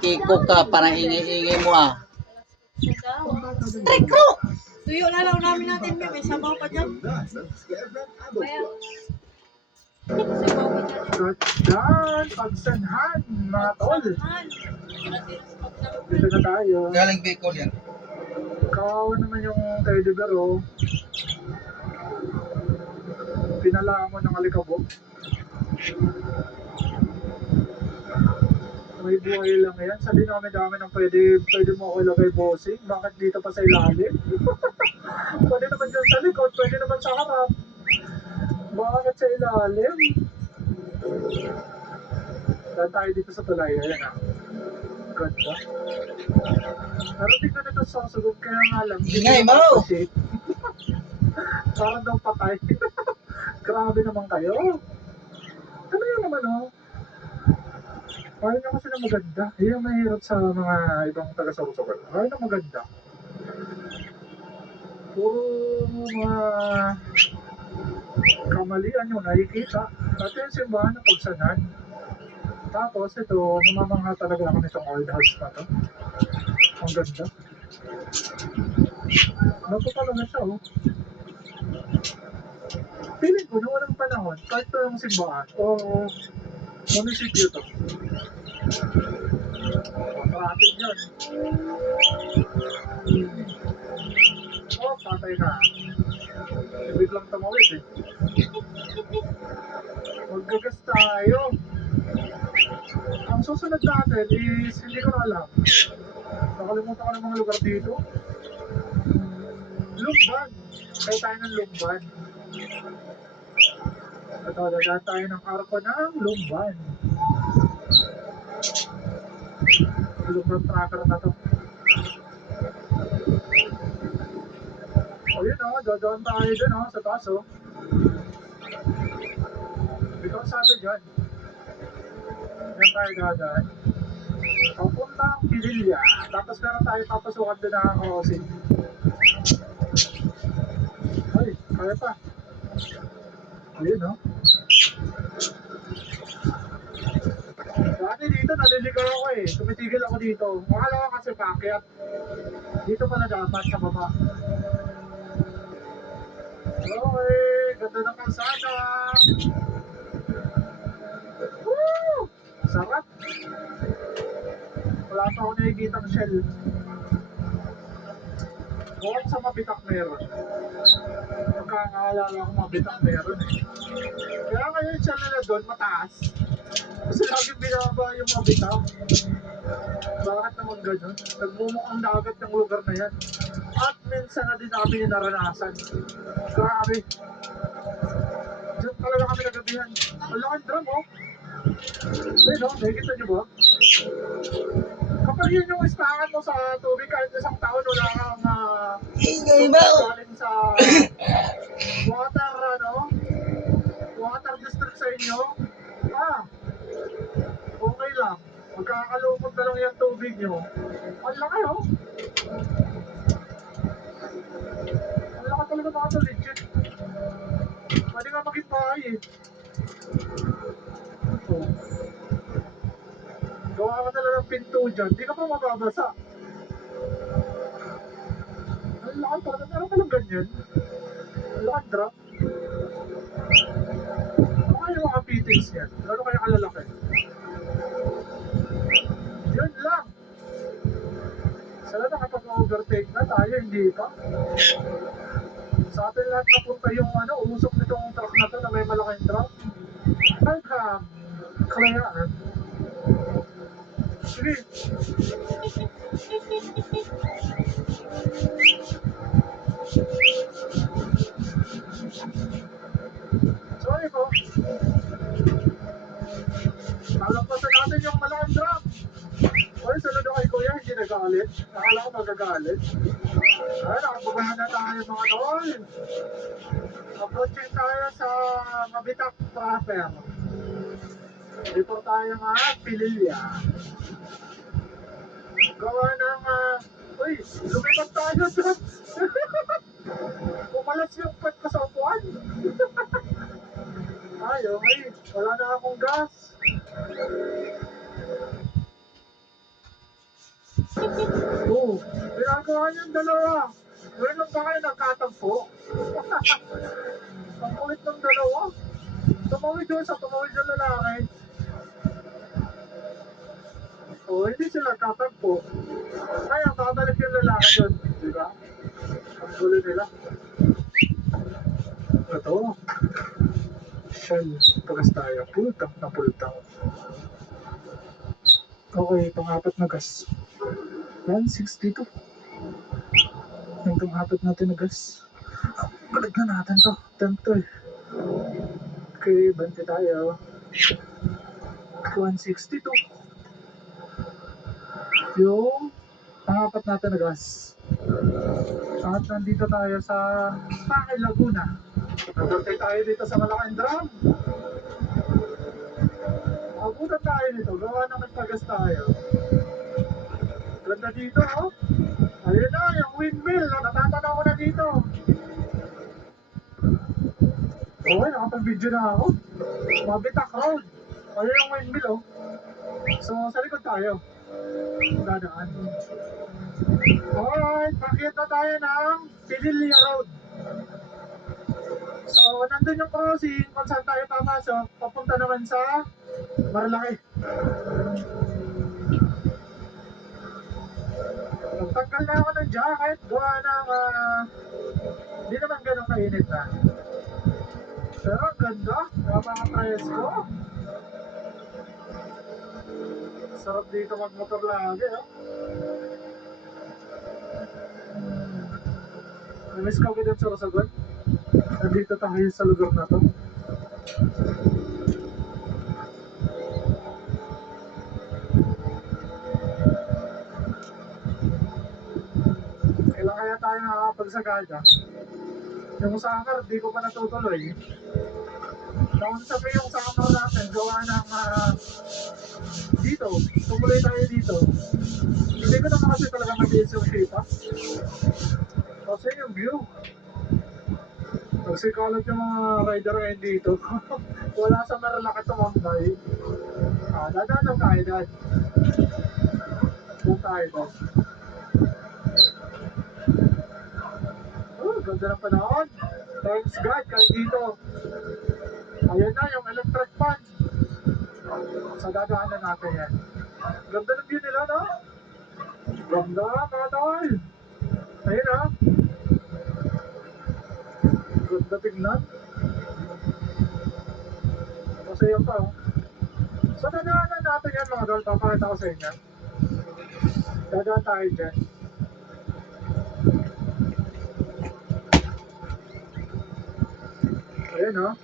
Kiko ka, parang ingay-ingay mo ah. Teko! Tuyo na lang namin natin, may sabaw pa dyan. Sabaw pa dyan. Gandaan, pagsanhan, mga tol. Dito na tayo. Galing Bicol yan. Kawawa naman yung teddy bear, oh. Pinala mo ng alikabok. May buhay lang yan. Sabi namin dami ng pwede mo ako ilagay bossing. Bakit dito pa sa ilalim? Pwede naman dyan sa likod, pwede naman sa harap. Bakit sa ilalim? Dahil tayo dito sa tulay. Ayan ah. Ganda. Pero tignan ito sa susunod. Kaya nga lang. Ingay mo! Parang daw patay. Grabe naman kayo. Ano yun naman oh. Ayaw na kasi na maganda. Yung mahirap sa mga ibang taga-sarusugan. Ayaw na maganda. Puro mga kamalian yung nakikita. Pati yung simbahan ng pagsanan. Tapos ito, namamangha talaga ako nitong old house na to. Ang ganda. Nato talaga siya oh. Piling ko, noong walang panahon, kahit ito yung simbahan o munisipyo to. Traffic yun. Oh, patay ka. Ibig lang tumawid eh. Maggagas tayo. Ang susunod natin is, hindi ko na alam. Nakalimutan ko ng mga lugar dito. Lumban. Kaya tayo ng Lumban. Ito, dadaan tayo ng arko ng Lumban. Lumban tracker na to. O yun o, dadaan tayo dun o, sa taas o. Ito ang sabi dyan. Yan tayo dadaan. Papuntang Pililya. Tapos meron tayo papasukan doon na crossing. Ay, kaya pa. Ayun o. Dati dito naliligaw ako eh. Tumitigil ako dito. Makala ko kasi pakyat. Dito pala dapat sa baba. Okay, ganda ng kalsada. Woo! Sarap. Wala pa ako nakikita ng shell. Bukod sa mabitak meron. Magkakaalala ko mabitak meron eh. Kaya ngayon siya nila doon mataas. Kasi laging binaba yung mabitak. Bakit naman ganun? Nagmumukhang dagat ng lugar na yan. At minsan na din namin yung naranasan. Grabe. Diyan talaga kami nagabihan. Ang laking drum oh. Ayun no, nakikita niyo ba? Kapag yun yung istangan mo sa tubig kahit isang taon, wala kang Ingay mo! galing sa water, water district sa inyo. Okay lang. Magkakalumot na lang yung tubig nyo. Ang laki oh. Ang laki talaga mga to, legit. Pwede nga maging bahay eh. Oh. Gawa ka talaga ng pinto dyan, di ka pa mababasa. Ang laki talaga, meron ka lang ganyan. Ang laki drop. Ano kaya yung mga fittings yan? Ano kaya kalalaki? Yun lang. Sana nakapag-overtake na tayo, hindi pa. Sa atin lahat napunta yung usok nitong truck na to na may malaking drop. Kalayaan. Sige. Sorry po. Talampasan natin yung malaking drop. Oy, saludo kay Kuya, hindi nagalit. Nakala ko magagalit. Ay, nakabugahan na tayo mga tol. Approaching tayo sa Mabitak proper. Dito tayo nga, Pililya. Gawa ng, uy, lumipat tayo doon. Pumalas yung pet ko sa upuan. Ay, okay. Wala na akong gas. Oo, ginagawa niyang dalawa. Ngayon lang ba kayo nagkatagpo? Ang kulit ng dalawa. Tumawid doon sa tumawid ng lalaki. Oo, hindi sila nagkatagpo. Kaya babalik yung lalaki doon. Diba? Ang gulo nila. Ito. Shell. Tagas tayo. Pultang na pultang. Okay, pang-apat na gas. 162. Yung pang-apat natin na gas. Balik na natin to. Tanto eh. Okay, bante tayo. 162. Yung pang-apat natin na gas. At nandito tayo sa Pakay, Laguna. Nagantay tayo dito sa malaking drum. Abutan tayo dito. Gawa na magpagas tayo. Ganda dito, oh. Ayun na, yung windmill. Natatanaw ko na dito. Okay, nakapag-video na ako. Mabitak road. Ayun yung windmill, oh. So, sa likod tayo. Dadaan. Alright, pakita tayo ng Pinilia Road. So, nandun yung crossing kung saan tayo papasok. Papunta naman sa Marilaki. Nagtanggal na ako ng jacket. Gawa ng hindi naman ganun kainit na. Pero ang ganda. Napaka-presko. Sarap dito magmotor lagi, oh. Namiss ka din sa Rosagon? Nandito tayo sa lugar na to. Kailan kaya tayo nakakapagsagada? Yung summer, di ko pa natutuloy. Taon sabi yung summer natin, gawa ng dito, tumuloy tayo dito. Hindi ko naman kasi talaga mag-iis yung shape, ha? Kasi yung view. Nagsikalot yung mga rider ngayon dito. Wala sa Marilaki tumambay. Dadaan lang tayo, dad. Doon tayo, dad. Oh, ganda ng panahon. Thanks God, kahit dito. Ayan na, yung electric fan. Sa dadaanan natin yan. Ganda ng view nila, no? Ganda, mga tol. Ayun, ha? Ganda tignan. Masaya pa, oh. So, dadaanan natin yan, mga tol. Papakita ko sa inyo. Dadaan tayo dyan. Ayan, oh.